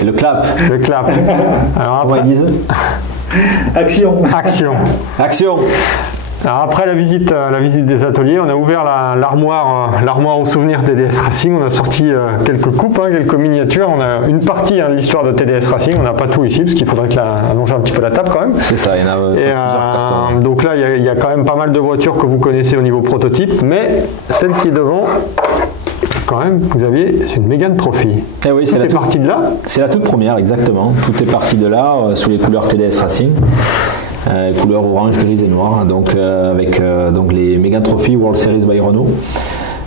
Et le clap. Le clap. Alors après, ils disent Action. Action. Alors après la visite des ateliers, on a ouvert l'armoire aux souvenirs TDS Racing. On a sorti quelques coupes, quelques miniatures. On a une partie de l'histoire de TDS Racing. On n'a pas tout ici parce qu'il faudrait allonger un petit peu la table quand même. C'est ça, il y en a plusieurs cartons. Donc là, il y a quand même pas mal de voitures que vous connaissez au niveau prototype, mais celle qui est devant, quand même, c'est une Mégane Trophy. Eh oui, c'est parti de là. C'est la toute première, exactement. Tout est parti de là, sous les couleurs TDS Racing. Couleur orange, grise et noire, donc avec les Mégane Trophy World Series by Renault.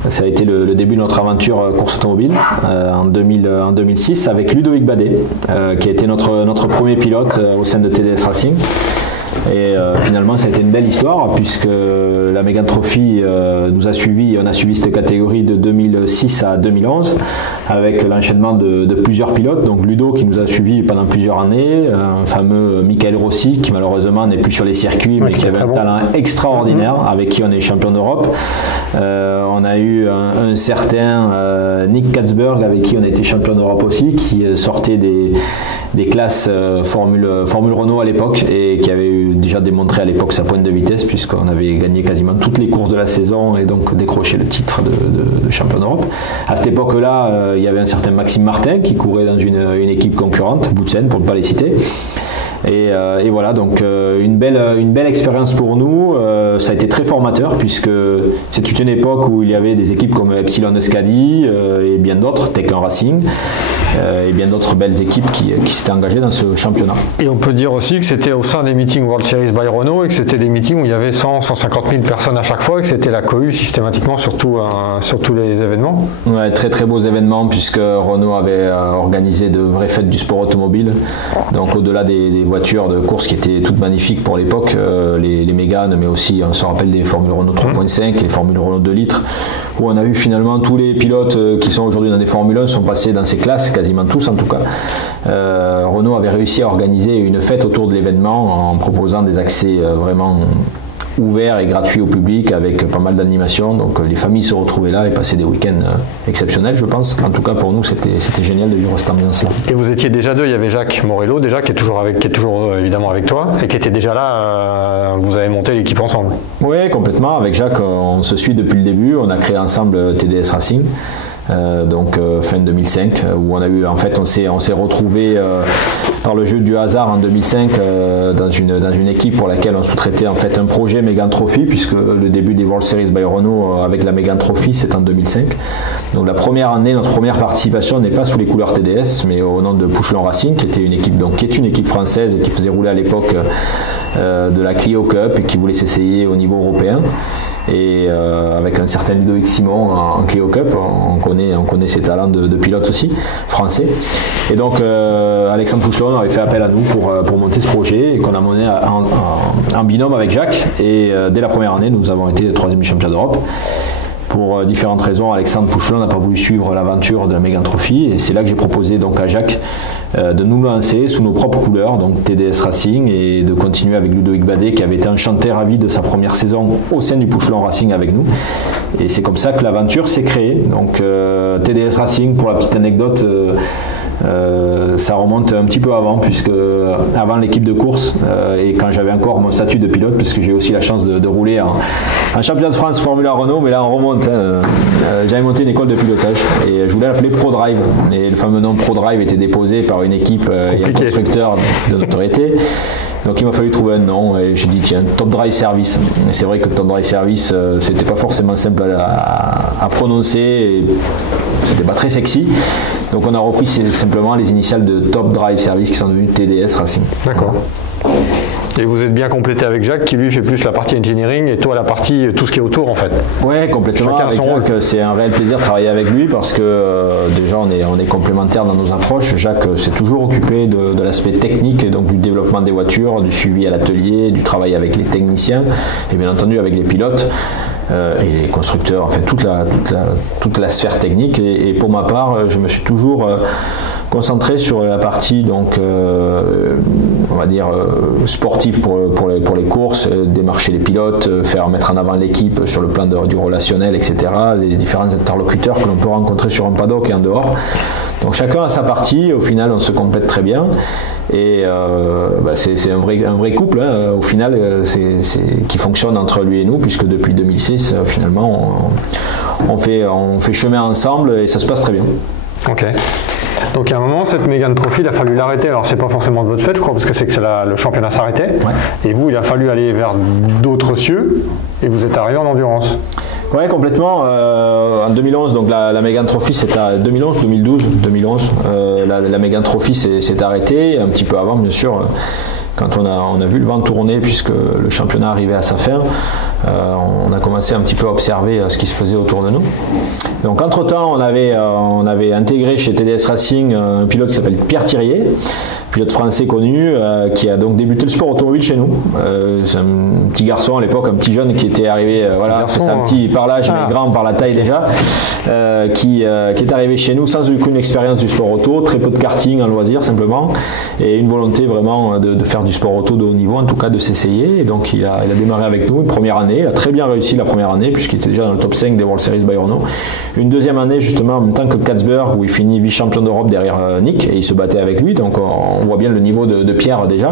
Ça a été le début de notre aventure course automobile en 2006 avec Ludovic Badet, qui a été notre premier pilote au sein de TDS Racing. Et finalement, ça a été une belle histoire puisque la Mégane Trophy nous a suivis. On a suivi cette catégorie de 2006 à 2011 avec l'enchaînement de plusieurs pilotes. Donc Ludo qui nous a suivis pendant plusieurs années, un fameux Michael Rossi qui malheureusement n'est plus sur les circuits mais qui avait un talent extraordinaire avec qui on est champion d'Europe. On a eu un certain Nick Katzberg avec qui on a été champion d'Europe aussi, qui sortait des classes Formule Renault à l'époque et qui avait déjà démontré à l'époque sa pointe de vitesse puisqu'on avait gagné quasiment toutes les courses de la saison et donc décroché le titre de champion d'Europe. À cette époque-là, il y avait un certain Maxime Martin qui courait dans une équipe concurrente, Boutsen pour ne pas les citer. Et voilà, donc une belle expérience pour nous. Ça a été très formateur puisque c'est une époque où il y avait des équipes comme Epsilon Euskadi et bien d'autres, Tech 1 Racing et bien d'autres belles équipes qui s'étaient engagées dans ce championnat. Et on peut dire aussi que c'était au sein des meetings World Series by Renault et que c'était des meetings où il y avait 100-150 000 personnes à chaque fois et que c'était la cohue systématiquement sur tous les événements. Ouais, très très beaux événements puisque Renault avait organisé de vraies fêtes du sport automobile. Donc au-delà des voitures de course qui étaient toutes magnifiques pour l'époque, les Mégane, mais aussi on se rappelle des Formule Renault 3.5 et Formule Renault 2 litres, où on a eu finalement tous les pilotes qui sont aujourd'hui dans des Formule 1 sont passés dans ces classes, quasiment tous en tout cas. Renault avait réussi à organiser une fête autour de l'événement en proposant des accès vraiment ouvert et gratuit au public avec pas mal d'animations, donc les familles se retrouvaient là et passaient des week-ends exceptionnels, je pense. En tout cas pour nous c'était génial de vivre cette ambiance là. Et vous étiez déjà deux, il y avait Jacques Morello déjà qui est toujours évidemment avec toi et qui était déjà là, vous avez monté l'équipe ensemble. Oui, complètement, avec Jacques on se suit depuis le début, on a créé ensemble TDS Racing. Fin 2005 où on s'est retrouvé par le jeu du hasard en 2005 dans une équipe pour laquelle on sous-traitait en fait un projet Mégane Trophy puisque le début des World Series by Renault avec la Mégane Trophy c'est en 2005. Donc la première année, notre première participation n'est pas sous les couleurs TDS mais au nom de Pouchelon Racing qui est une équipe française et qui faisait rouler à l'époque de la Clio Cup et qui voulait s'essayer au niveau européen. Et avec un certain Ludovic Simon en Clio Cup, on connaît ses talents de pilote aussi, français. Et donc Alexandre Pouchelon avait fait appel à nous pour monter ce projet et qu'on a mené en binôme avec Jacques. Et dès la première année, nous avons été 3e champion d'Europe. Pour différentes raisons, Alexandre Pouchelon n'a pas voulu suivre l'aventure de la Mégane Trophy et c'est là que j'ai proposé donc à Jacques de nous lancer sous nos propres couleurs, donc TDS Racing, et de continuer avec Ludovic Badet qui avait été enchanté, ravi de sa première saison au sein du Pouchelon Racing avec nous. Et c'est comme ça que l'aventure s'est créée. Donc TDS Racing, pour la petite anecdote, ça remonte un petit peu avant, puisque avant l'équipe de course et quand j'avais encore mon statut de pilote, puisque j'ai aussi la chance de rouler en championnat de France Formula Renault, mais là on remonte. J'avais monté une école de pilotage et je voulais l'appeler ProDrive. Et le fameux nom ProDrive était déposé par une équipe et un constructeur de notoriété. Donc il m'a fallu trouver un nom et j'ai dit tiens, Top Drive Service. Et c'est vrai que Top Drive Service c'était pas forcément simple à prononcer et c'était pas très sexy. Donc on a repris simplement les initiales de Top Drive Service qui sont devenues TDS Racing. D'accord. Et vous êtes bien complété avec Jacques qui lui fait plus la partie engineering et toi la partie tout ce qui est autour en fait. Ouais, complètement. Chacun avec son Jacques, rôle. c'est un réel plaisir de travailler avec lui parce que déjà on est complémentaires dans nos approches. Jacques s'est toujours occupé de l'aspect technique et donc du développement des voitures, du suivi à l'atelier, du travail avec les techniciens et bien entendu avec les pilotes. Et les constructeurs, enfin toute la sphère technique et pour ma part je me suis toujours concentré sur la partie donc on va dire sportive pour les courses, démarcher les pilotes, mettre en avant l'équipe sur le plan du relationnel, etc., les différents interlocuteurs que l'on peut rencontrer sur un paddock et en dehors. Donc chacun a sa partie, au final on se complète très bien et c'est un vrai couple hein, au final qui fonctionne entre lui et nous, puisque depuis 2006 finalement on fait chemin ensemble et ça se passe très bien. Ok. Donc à un moment, cette Mégane Trophy, il a fallu l'arrêter. Alors c'est pas forcément de votre fait, je crois, parce que le championnat s'arrêtait. Ouais. Et vous, il a fallu aller vers d'autres cieux, et vous êtes arrivé en endurance. Oui, complètement. En 2011, donc la Mégane Trophy, c'était à 2011, 2011. La Mégane Trophy s'est arrêtée, un petit peu avant, bien sûr. Quand on a vu le vent tourner, puisque le championnat arrivait à sa fin, on a commencé un petit peu à observer ce qui se faisait autour de nous. Donc entre-temps, on avait intégré chez TDS Racing un pilote qui s'appelle Pierre Thirier, pilote français connu, qui a donc débuté le sport automobile chez nous. C'est un petit garçon à l'époque, un petit jeune qui était arrivé, c'est un petit par l'âge, mais grand par la taille déjà, qui est arrivé chez nous sans aucune expérience du sport auto, très peu de karting en loisir simplement, et une volonté vraiment de faire du sport auto de haut niveau, en tout cas de s'essayer. Et donc il a démarré avec nous une première année, il a très bien réussi la première année puisqu'il était déjà dans le top 5 des World Series by Renault. Une deuxième année justement en même temps que Katzberg, où il finit vice-champion d'Europe derrière Nick, et il se battait avec lui, donc on voit bien le niveau de Pierre déjà.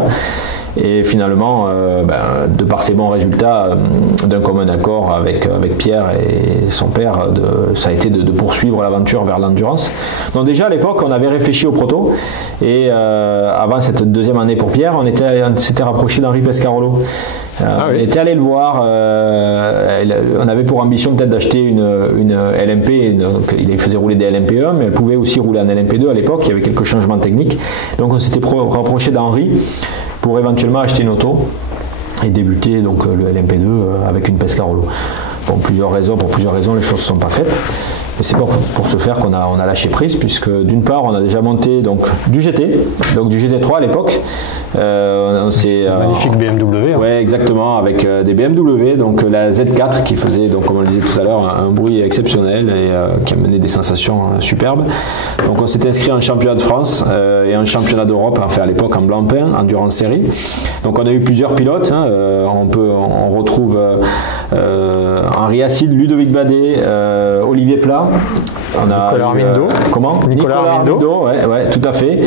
Et finalement, de par ses bons résultats, d'un commun accord avec Pierre et son père, ça a été de poursuivre l'aventure vers l'endurance. Donc déjà à l'époque, on avait réfléchi au proto, et avant cette deuxième année pour Pierre, on s'était rapproché d'Henri Pescarolo. On était allé le voir, on avait pour ambition peut-être d'acheter une LMP, donc il faisait rouler des LMP1, mais elle pouvait aussi rouler en LMP2 à l'époque, il y avait quelques changements techniques. Donc on s'était rapproché d'Henri pour éventuellement acheter une auto et débuter donc le LMP2 avec une Pescarolo. Pour plusieurs raisons, les choses ne sont pas faites. Mais c'est pas pour ce faire qu'on a lâché prise, puisque d'une part on a déjà monté donc du GT, donc du GT3 à l'époque. Magnifique BMW. Hein. Ouais, exactement, avec des BMW, donc la Z4 qui faisait, donc comme on le disait tout à l'heure, un bruit exceptionnel et qui amenait des sensations superbes. Donc on s'est inscrit en championnat de France et en championnat d'Europe, enfin à l'époque en Blancpain, endurance série. Donc on a eu plusieurs pilotes. Hein, on retrouve Henri Acide, Ludovic Badet, Olivier Plat. Nicolas Armindo. Nicolas Armindo, ouais, tout à fait.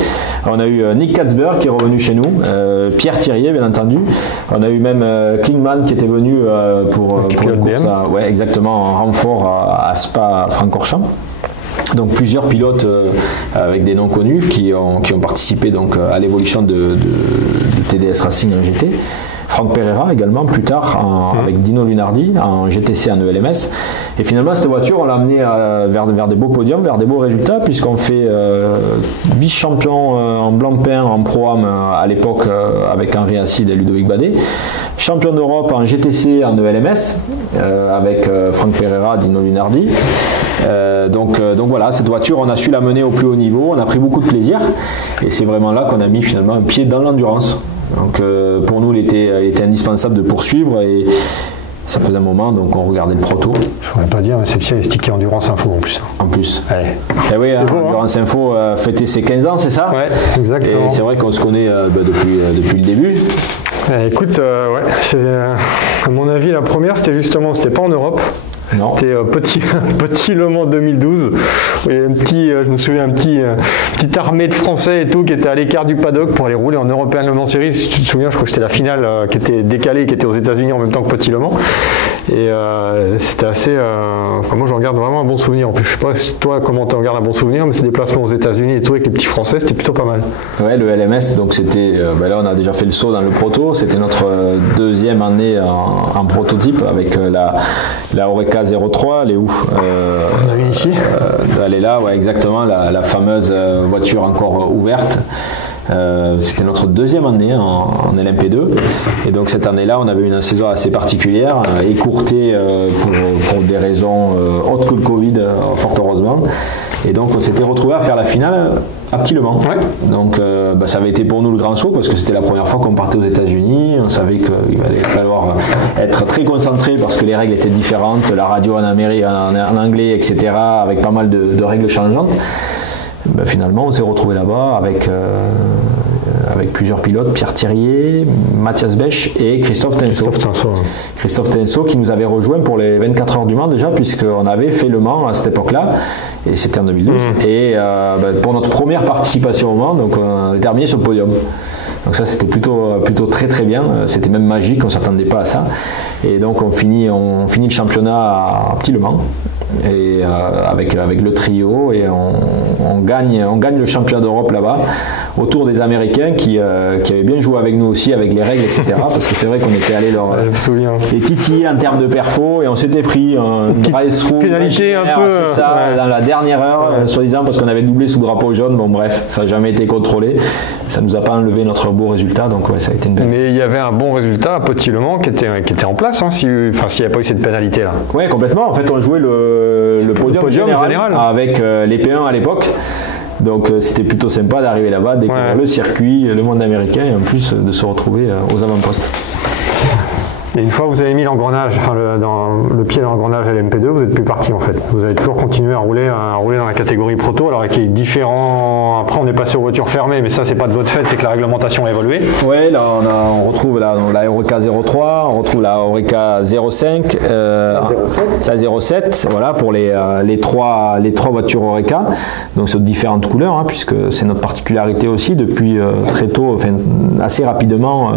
On a eu Nick Katzberg qui est revenu chez nous, Pierre Thirier bien entendu. On a eu même Klingman qui était venu pour une course exactement en renfort à Spa-Francorchamps. Donc plusieurs pilotes avec des noms connus qui ont participé donc à l'évolution de TDS Racing en GT. Franck Pereira également plus tard avec Dino Lunardi en GTC en ELMS, et finalement cette voiture on l'a amenée vers des beaux podiums, vers des beaux résultats, puisqu'on fait vice-champion en Blancpain en Pro-Am à l'époque avec Henri Acide et Ludovic Badet, champion d'Europe en GTC en ELMS avec Franck Pereira, Dino Lunardi. Donc voilà, cette voiture on a su la mener au plus haut niveau, on a pris beaucoup de plaisir, et c'est vraiment là qu'on a mis finalement un pied dans l'endurance. Donc pour nous il était indispensable de poursuivre, et ça faisait un moment donc on regardait le proto. Je ne pourrais pas dire, mais c'est stické Endurance Info en plus. En plus. Ouais. Et oui, Endurance Info fêtait ses 15 ans, c'est ça? Ouais, exactement. Et c'est vrai qu'on se connaît depuis le début. Écoute, à mon avis la première c'était pas en Europe. Non. C'était petit Le Mans 2012. Il y a je me souviens, petite armée de Français et tout qui était à l'écart du paddock pour aller rouler en Européen Le Mans Series. Si tu te souviens, je crois que c'était la finale qui était décalée, qui était aux États-Unis en même temps que Petit Le Mans. Et c'était assez. Moi, j'en garde vraiment un bon souvenir. En plus, je sais pas si toi comment tu en gardes un bon souvenir, mais ces déplacements aux États-Unis et tout avec les petits Français, c'était plutôt pas mal. Ouais, le LMS, donc c'était. Là, on a déjà fait le saut dans le proto. C'était notre deuxième année en prototype avec la Oreca 03, elle est où on a une ici. Elle est là, ouais, exactement, la fameuse voiture encore ouverte. C'était notre deuxième année en LMP2, et donc cette année-là on avait une saison assez particulière, écourtée pour des raisons autres que le Covid, fort heureusement, et donc on s'était retrouvé à faire la finale à Petit Le Mans. Ouais. Donc ça avait été pour nous le grand saut, parce que c'était la première fois qu'on partait aux États-Unis. On savait qu'il allait falloir être très concentré parce que les règles étaient différentes, la radio en anglais, etc., avec pas mal de règles changeantes. finalement, on s'est retrouvé là-bas avec plusieurs pilotes, Pierre Thirier, Mathias Bech et Christophe Tinso. Christophe Tinso qui nous avait rejoint pour les 24 heures du Mans déjà, puisqu'on avait fait le Mans à cette époque-là, et c'était en 2012. Et pour notre première participation au Mans, donc on a terminé sur le podium. Donc ça c'était plutôt très très bien, c'était même magique, on ne s'attendait pas à ça. Et donc on finit le championnat à Petit Le Mans et avec le trio, et on gagne le championnat d'Europe là-bas autour des Américains qui avaient bien joué avec nous aussi, avec les règles, etc. Parce que c'est vrai qu'on était allé les titiller en termes de perfo, et on s'était pris un drive-through pénalité un peu dans la dernière heure, soi-disant parce qu'on avait doublé sous drapeau jaune. Bon bref, ça n'a jamais été contrôlé, ça nous a pas enlevé notre beau résultat, donc ouais, ça a été une belle. Mais il y avait un bon résultat à Petit Le Mans qui était en place, hein, s'il n'y avait pas eu cette pénalité là. Ouais, complètement. En fait, on jouait le podium général avec les P1 à l'époque. Donc c'était plutôt sympa d'arriver là-bas, découvrir le circuit, le monde américain, et en plus de se retrouver aux avant-postes. Et une fois que vous avez mis l'engrenage, le pied dans l'engrenage à l'MP2, vous n'êtes plus parti en fait. Vous avez toujours continué à rouler dans la catégorie proto, alors qui est différent. Après on est passé aux voitures fermées, mais ça c'est pas de votre fait, c'est que la réglementation a évolué. Ouais, là on retrouve la Eureka 03, on retrouve la Eureka 05, la 07, voilà, pour les trois voitures Eureka. Donc c'est de différentes couleurs, hein, puisque c'est notre particularité aussi depuis très tôt, enfin assez rapidement.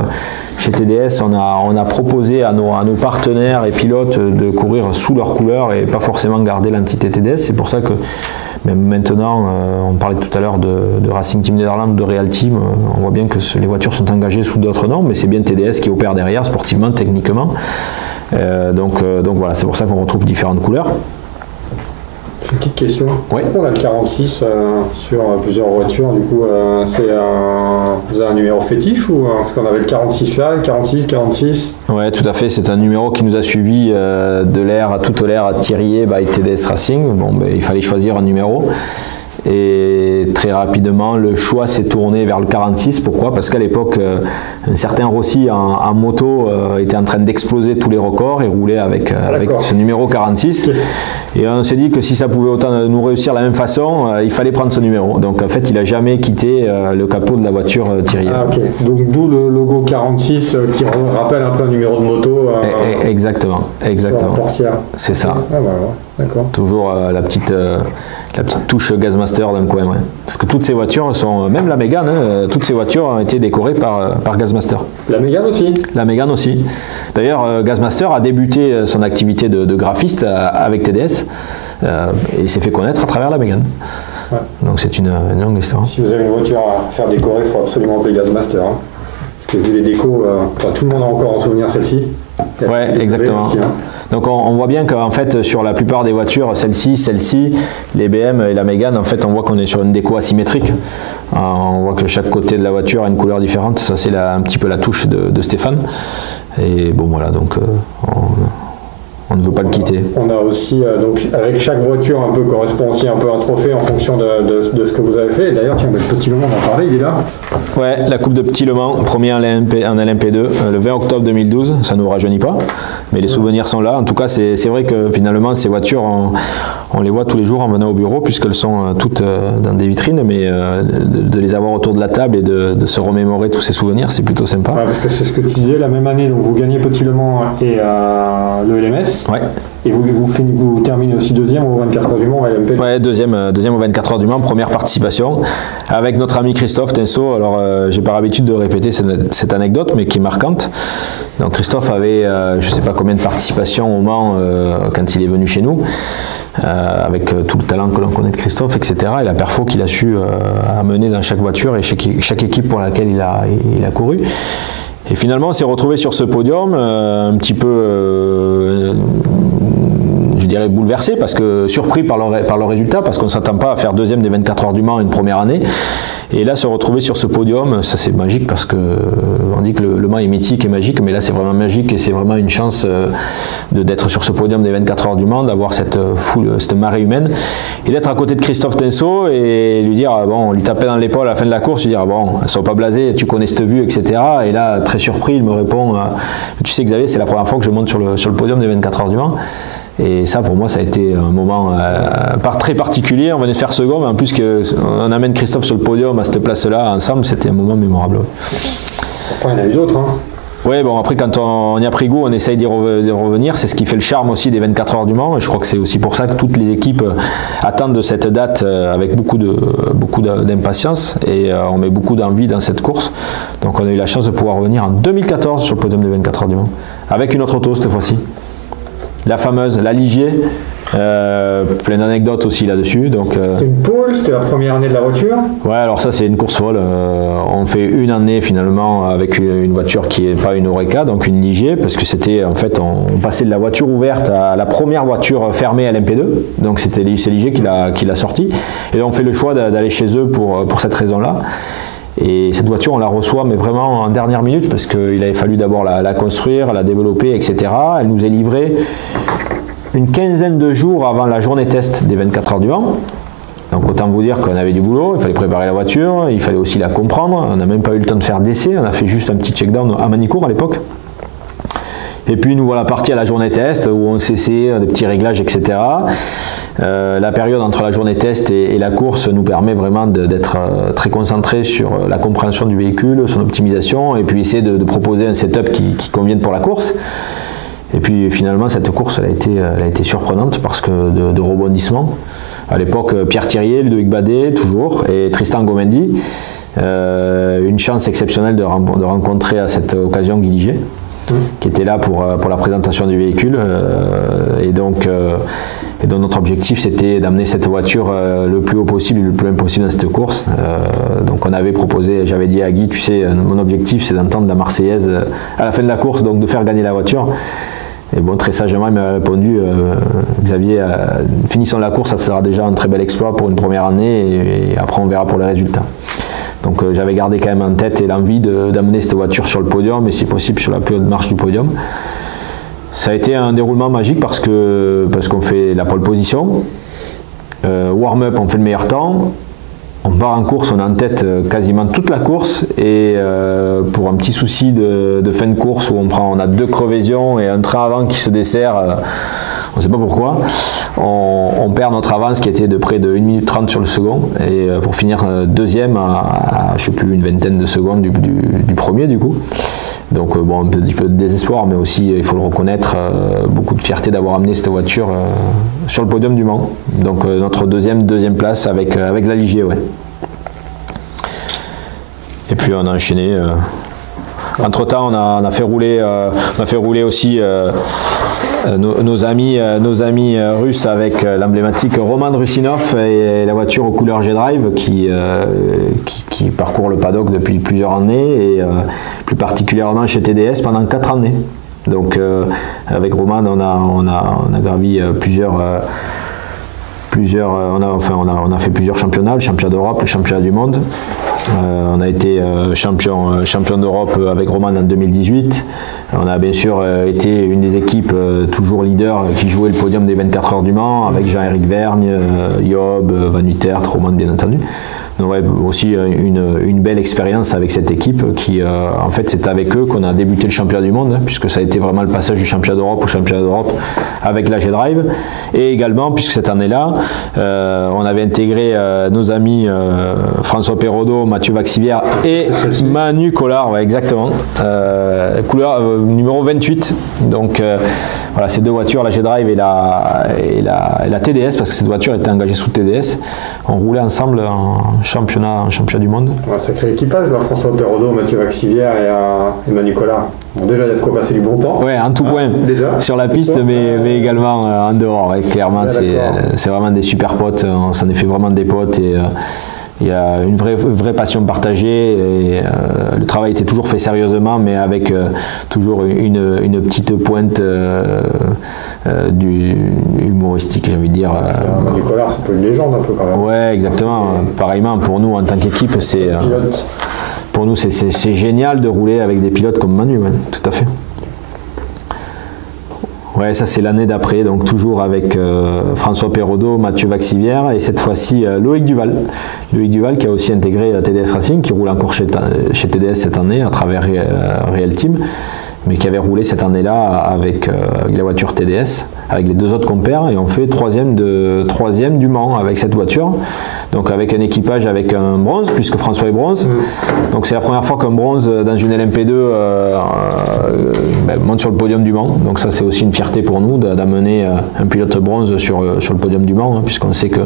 Chez TDS, on a proposé à nos partenaires et pilotes de courir sous leur couleur et pas forcément garder l'entité TDS. C'est pour ça que même maintenant, on parlait tout à l'heure de Racing Team Netherlands, de Real Team, on voit bien que les voitures sont engagées sous d'autres noms, mais c'est bien TDS qui opère derrière, sportivement, techniquement. Donc voilà, c'est pour ça qu'on retrouve différentes couleurs. Une petite question. Oui. On a le 46 sur plusieurs voitures. Du coup, vous avez un numéro fétiche ou parce qu'on avait le 46 là, le 46. Ouais, tout à fait. C'est un numéro qui nous a suivi de l'ère à toute l'ère à Thirier by TDS Racing. Bon, il fallait choisir un numéro. Et très rapidement, le choix s'est tourné vers le 46. Pourquoi ? Parce qu'à l'époque, un certain Rossi en moto était en train d'exploser tous les records et roulait avec ce numéro 46. Et on s'est dit que si ça pouvait autant nous réussir de la même façon, il fallait prendre ce numéro. Donc en fait, il n'a jamais quitté le capot de la voiture Thirier. Ah ok. Donc d'où le logo 46 qui rappelle un peu un numéro de moto. Exactement. C'est ça. Ah bah, d'accord. Toujours la petite touche Gazmaster dans le coin, ouais. Parce que toutes ces voitures sont, même la Mégane, toutes ces voitures ont été décorées par Gazmaster. La Mégane aussi ? La Mégane aussi. D'ailleurs, Gazmaster a débuté son activité de graphiste avec TDS et il s'est fait connaître à travers la Mégane. Ouais. Donc c'est une longue histoire. Si vous avez une voiture à faire décorer, il faut absolument appeler Gazmaster. Hein. Parce que vu les décos, tout le monde a encore en souvenir celle-ci. Ouais, exactement. Aussi, hein. Donc on voit bien qu'en fait sur la plupart des voitures, celle-ci, les BM et la Mégane, en fait on voit qu'on est sur une déco asymétrique. On voit que chaque côté de la voiture a une couleur différente. Ça c'est un petit peu la touche de Stéphane. Et bon voilà, donc on ne veut pas le quitter. On a aussi, donc avec chaque voiture un peu correspond aussi un peu un trophée en fonction de ce que vous avez fait. Et d'ailleurs, tiens, le Petit Le Mans, on en parlait, il est là. Ouais, la Coupe de Petit Le Mans, premier en LMP2, le 20 octobre 2012, ça ne nous rajeunit pas, mais les souvenirs sont là. En tout cas, c'est vrai que finalement, ces voitures, on les voit tous les jours en venant au bureau, puisqu'elles sont toutes dans des vitrines, mais de les avoir autour de la table et de se remémorer tous ces souvenirs, c'est plutôt sympa. Ouais, parce que c'est ce que tu disais, la même année, donc vous gagnez Petit Le Mans et le LMS. Ouais. Et vous terminez aussi deuxième au 24 heures du Mans à LMP. Ouais, deuxième au 24 heures du Mans, première participation avec notre ami Christophe Tinso. Alors j'ai pas l'habitude de répéter cette anecdote, mais qui est marquante. Donc Christophe avait je sais pas combien de participations au Mans quand il est venu chez nous, avec tout le talent que l'on connaît de Christophe, etc. Et la perfo qu'il a su amener dans chaque voiture et chaque équipe pour laquelle il a couru. Et finalement, on s'est retrouvé sur ce podium un petit peu, je dirais, bouleversé, parce que surpris par le résultat, parce qu'on ne s'attend pas à faire deuxième des 24 heures du Mans une première année. Et là, se retrouver sur ce podium, ça c'est magique, parce que on dit que le Mans est mythique et magique, mais là c'est vraiment magique et c'est vraiment une chance d'être sur ce podium des 24 heures du Mans, d'avoir cette marée humaine et d'être à côté de Christophe Tinso et lui dire, lui taper dans l'épaule à la fin de la course, lui dire, sois pas blasé, tu connais cette vue, etc. Et là, très surpris, il me répond, tu sais Xavier, c'est la première fois que je monte sur le podium des 24 heures du Mans. Et ça, pour moi, ça a été un moment très particulier. On venait de faire second, mais en plus on amène Christophe sur le podium à cette place-là ensemble, c'était un moment mémorable. Après, il y en a eu d'autres. Hein. Oui, bon, après, quand on y a pris goût, on essaye d'y revenir. C'est ce qui fait le charme aussi des 24 heures du Mans. Et je crois que c'est aussi pour ça que toutes les équipes attendent de cette date avec beaucoup d'impatience. Et on met beaucoup d'envie dans cette course. Donc, on a eu la chance de pouvoir revenir en 2014 sur le podium des 24 heures du Mans. Avec une autre auto cette fois-ci. La fameuse, la Ligier. Plein d'anecdotes aussi là-dessus. C'était une pole, c'était la première année de la voiture. Ouais, alors ça c'est une course folle. On fait une année finalement avec une voiture qui n'est pas une Oreca, donc une Ligier, parce que c'était en fait on passait de la voiture ouverte à la première voiture fermée à l'MP2. Donc c'est Ligier qui l'a sorti. Et on fait le choix d'aller chez eux pour cette raison-là. Et cette voiture, on la reçoit, mais vraiment en dernière minute, parce qu'il avait fallu d'abord la construire, la développer, etc. Elle nous est livrée une quinzaine de jours avant la journée test des 24 heures du Mans. Donc autant vous dire qu'on avait du boulot, il fallait préparer la voiture, il fallait aussi la comprendre. On n'a même pas eu le temps de faire d'essai, on a fait juste un petit check-down à Manicourt à l'époque. Et puis nous voilà partis à la journée test où on s'essayait des petits réglages, etc. La période entre la journée test et la course nous permet vraiment d'être très concentré sur la compréhension du véhicule, son optimisation, et puis essayer de proposer un setup qui convienne pour la course. Et puis finalement cette course elle a été surprenante parce que de rebondissements. À l'époque Pierre Thirier, Ludovic Badet toujours et Tristan Gomendi. Une chance exceptionnelle de rencontrer à cette occasion Guy Ligier, qui était là pour la présentation du véhicule. Et donc notre objectif c'était d'amener cette voiture le plus haut possible et le plus loin possible dans cette course. Donc on avait proposé, j'avais dit à Guy, tu sais, mon objectif c'est d'entendre la Marseillaise à la fin de la course, donc de faire gagner la voiture. Et bon, très sagement, il m'a répondu, Xavier, finissons la course, ça sera déjà un très bel exploit pour une première année, et après on verra pour les résultats. Donc j'avais gardé quand même en tête et l'envie d'amener cette voiture sur le podium, et si possible sur la plus haute marche du podium. Ça a été un déroulement magique parce qu'on fait la pole position, warm-up, on fait le meilleur temps. On part en course, on est en tête quasiment toute la course et pour un petit souci de fin de course où on a 2 crevaisons et un train avant qui se dessert, on ne sait pas pourquoi, on perd notre avance qui était de près de 1 minute 30 sur le second et pour finir deuxième à je ne sais plus, une vingtaine de secondes du premier du coup. Donc bon, un petit peu de désespoir, mais aussi, il faut le reconnaître, beaucoup de fierté d'avoir amené cette voiture sur le podium du Mans. Donc notre deuxième place avec la Ligier, ouais. Et puis on a enchaîné. Entre-temps, on a fait rouler aussi nos amis russes avec l'emblématique Roman Rusinov et la voiture aux couleurs G-Drive qui parcourt le paddock depuis plusieurs années et plus particulièrement chez TDS pendant 4 années. Donc avec Roman, on a gravi on a fait plusieurs championnats, le championnat d'Europe, le championnat du monde. On a été champion d'Europe avec Roman en 2018. On a bien sûr été une des équipes toujours leader qui jouait le podium des 24 heures du Mans avec Jean-Éric Vergne, Job, Van Utert, Roman bien entendu. Donc ouais, aussi une belle expérience avec cette équipe qui en fait c'est avec eux qu'on a débuté le championnat du monde, puisque ça a été vraiment le passage du championnat d'Europe au championnat d'Europe avec la G-Drive, et également puisque cette année-là on avait intégré nos amis François Perraudot, Mathieu Vaxivière et Manu Collard, ouais, exactement, couleur numéro 28. Donc voilà, ces 2 voitures, la G-Drive et la TDS, parce que cette voiture était engagée sous TDS, on roulait ensemble en championnat du monde. Un sacré équipage, là, François Perraudot, Mathieu Vaxivière et Manu Collard. Bon, déjà, il y a de quoi passer du bon temps. Ouais, en tout point. Déjà. Sur la piste, mais également en dehors. Ouais, clairement, c'est vraiment des super potes. On s'en est fait vraiment des potes et il y a une vraie passion partagée. Et, le travail était toujours fait sérieusement, mais avec toujours une petite pointe du humoristique, j'ai envie de dire. Manu Collard, c'est un peu une légende, un peu quand même. Ouais, exactement. Pareillement, pour nous, en tant qu'équipe, c'est. Pour nous, c'est génial de rouler avec des pilotes comme Manu, ouais, tout à fait. Ouais, ça c'est l'année d'après, donc toujours avec François Perraudot, Mathieu Vaxivière et cette fois-ci Loïc Duval. Loïc Duval qui a aussi intégré TDS Racing, qui roule encore chez TDS cette année à travers Real Team. mais qui avait roulé cette année-là avec la voiture TDS, avec les 2 autres compères, et on fait troisième du Mans avec cette voiture. Donc avec un équipage avec un bronze, puisque François est bronze. Donc c'est la première fois qu'un bronze dans une LMP2 monte sur le podium du Mans. Donc ça c'est aussi une fierté pour nous d'amener un pilote bronze sur le podium du Mans, puisqu'on sait que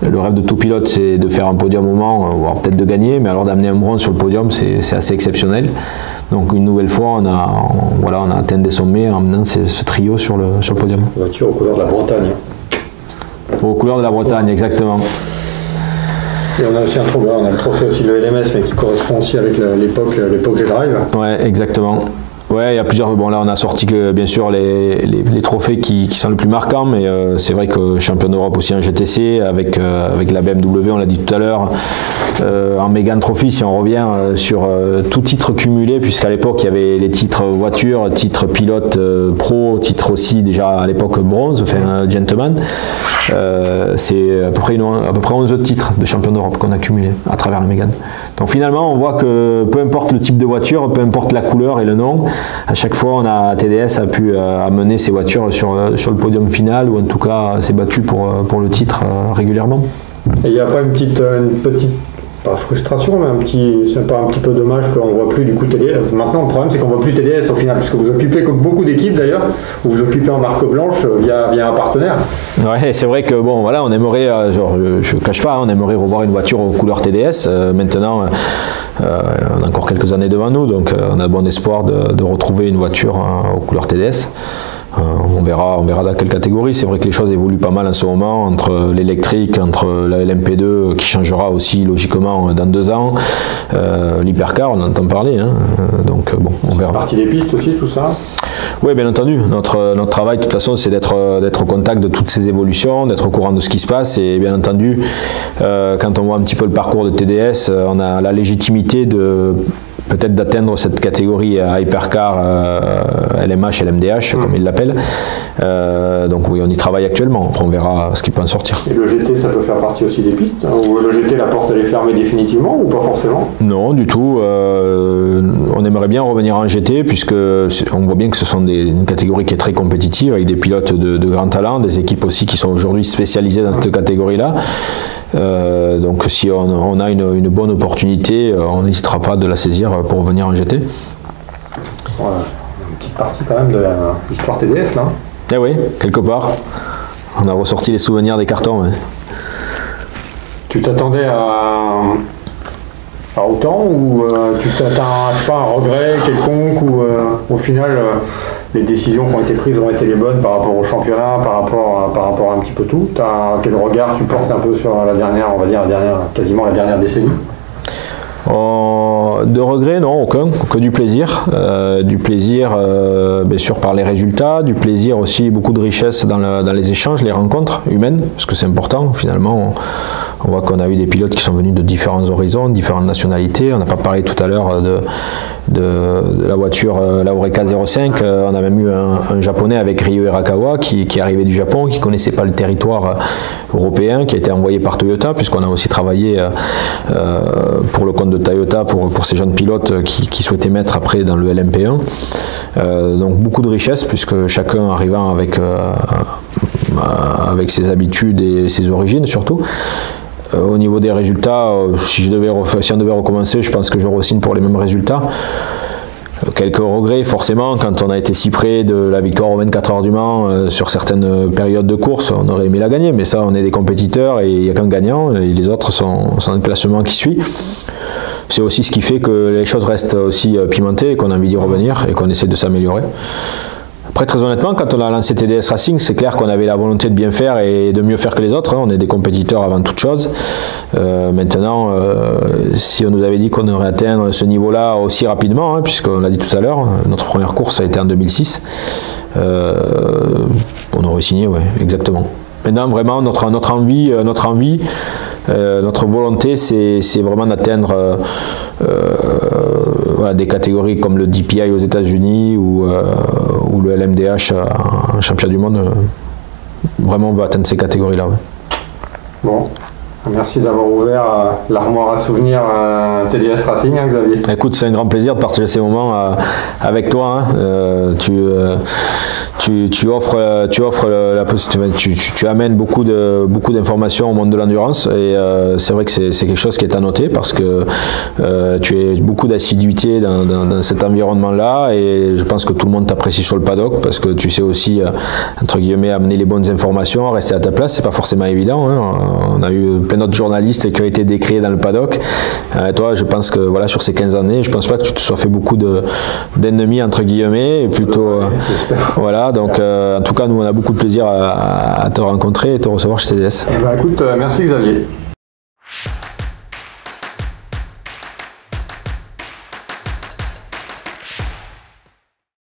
le rêve de tout pilote, c'est de faire un podium au Mans, voire peut-être de gagner, mais alors d'amener un bronze sur le podium, c'est assez exceptionnel. Donc une nouvelle fois, on a atteint des sommets en amenant ce trio sur le podium. Voiture aux couleurs de la Bretagne. Aux couleurs de la Bretagne, exactement. Et on a aussi on a le trophée aussi de l'ELMS, mais qui correspond aussi avec l'époque G-Drive. Ouais, exactement. Ouais, il y a plusieurs. Bon, là, on a sorti que bien sûr les trophées qui sont les plus marquants, mais c'est vrai que champion d'Europe aussi en GTC avec la BMW, on l'a dit tout à l'heure, en Mégane Trophy, si on revient sur tout titre cumulé, puisqu'à l'époque il y avait les titres voiture, titres pilote pro, titres aussi déjà à l'époque bronze, enfin gentleman. C'est à peu près 11 titres de champion d'Europe qu'on a cumulé à travers la Mégane. Donc finalement, on voit que peu importe le type de voiture, peu importe la couleur et le nom, à chaque fois, TDS a pu amener ses voitures sur le podium final, ou en tout cas s'est battu pour le titre régulièrement. Et il n'y a pas une petite pas frustration, mais c'est pas un petit peu dommage qu'on ne voit plus du coup TDS. Maintenant, le problème, c'est qu'on ne voit plus TDS au final, puisque vous occupez, comme beaucoup d'équipes d'ailleurs, vous occupez en marque blanche via un partenaire. Ouais, c'est vrai que bon, voilà, on aimerait, je ne cache pas, on aimerait revoir une voiture aux couleurs TDS. Maintenant, on a encore quelques années devant nous, donc on a bon espoir de retrouver une voiture aux couleurs TDS. On verra dans quelle catégorie. C'est vrai que les choses évoluent pas mal en ce moment, entre l'électrique, entre la LMP2 qui changera aussi logiquement dans 2 ans, l'hypercar, on entend parler, donc bon, on verra. Partie des pistes aussi, tout ça. Oui, bien entendu. Notre travail, de toute façon, c'est d'être au contact de toutes ces évolutions, d'être au courant de ce qui se passe, et bien entendu, quand on voit un petit peu le parcours de TDS, on a la légitimité peut-être d'atteindre cette catégorie hypercar, LMH, LMDH, comme ils l'appellent. Donc oui, on y travaille actuellement. Après, on verra ce qui peut en sortir. Et le GT, ça peut faire partie aussi des pistes, ou le GT, la porte, elle est fermée définitivement, ou pas forcément? Non, du tout. On aimerait bien revenir en GT, puisque on voit bien que ce sont une catégorie qui est très compétitive, avec des pilotes de grand talent, des équipes aussi qui sont aujourd'hui spécialisées dans cette catégorie-là. Donc si on a une bonne opportunité, on n'hésitera pas de la saisir pour revenir en GT. Voilà, une petite partie quand même de l'histoire TDS là. Eh oui, quelque part. On a ressorti les souvenirs des cartons. Ouais. Tu t'attendais à autant, ou tu t'attends, je sais pas, un regret quelconque, ou au final les décisions qui ont été prises ont été les bonnes par rapport au championnat, par rapport à un petit peu tout. Quel regard tu portes un peu sur la dernière, on va dire quasiment la dernière décennie? De regrets, non, aucun, que du plaisir. Bien sûr par les résultats, du plaisir aussi, beaucoup de richesse dans les échanges, les rencontres humaines, parce que c'est important finalement. On voit qu'on a eu des pilotes qui sont venus de différents horizons, différentes nationalités. On n'a pas parlé tout à l'heure de la voiture, la Oreca 05. On a même eu un japonais avec Ryo Hirakawa qui est arrivé du Japon, qui ne connaissait pas le territoire européen, qui a été envoyé par Toyota, puisqu'on a aussi travaillé pour le compte de Toyota pour ces jeunes pilotes qui souhaitaient mettre après dans le LMP1. Donc beaucoup de richesse, puisque chacun arrivant avec ses habitudes et ses origines surtout. Au niveau des résultats, si on devait recommencer, je pense que je re-signe pour les mêmes résultats. Quelques regrets forcément, quand on a été si près de la victoire aux 24 heures du Mans sur certaines périodes de course, on aurait aimé la gagner, mais ça on est des compétiteurs et il n'y a qu'un gagnant, et les autres sont un classement qui suit. C'est aussi ce qui fait que les choses restent aussi pimentées et qu'on a envie d'y revenir et qu'on essaie de s'améliorer. Après, très honnêtement, quand on a lancé TDS Racing, c'est clair qu'on avait la volonté de bien faire et de mieux faire que les autres. On est des compétiteurs avant toute chose. Maintenant, si on nous avait dit qu'on aurait atteint ce niveau-là aussi rapidement, puisqu'on l'a dit tout à l'heure, notre première course a été en 2006, on aurait signé, ouais, exactement. Maintenant, vraiment, notre envie, notre volonté, c'est vraiment d'atteindre des catégories comme le DPI aux États-Unis ou le LMDH en championnat du monde. Vraiment, on va atteindre ces catégories-là. Ouais. Bon, Merci d'avoir ouvert l'armoire à souvenirs TDS Racing, hein, Xavier. Écoute, c'est un grand plaisir de partager ces moments avec toi. Hein. Tu offres la possibilité, tu amènes beaucoup d'informations au monde de l'endurance et c'est vrai que c'est quelque chose qui est à noter parce que tu as beaucoup d'assiduité dans cet environnement-là et je pense que tout le monde t'apprécie sur le paddock parce que tu sais aussi entre guillemets amener les bonnes informations, rester à ta place, c'est pas forcément évident. Hein. On a eu plein d'autres journalistes qui ont été décriés dans le paddock. Toi, je pense que voilà, sur ces 15 années, je pense pas que tu te sois fait beaucoup d'ennemis entre guillemets et plutôt voilà. Donc en tout cas, nous on a beaucoup de plaisir à te rencontrer et te recevoir chez TDS. Eh ben, écoute, merci Xavier.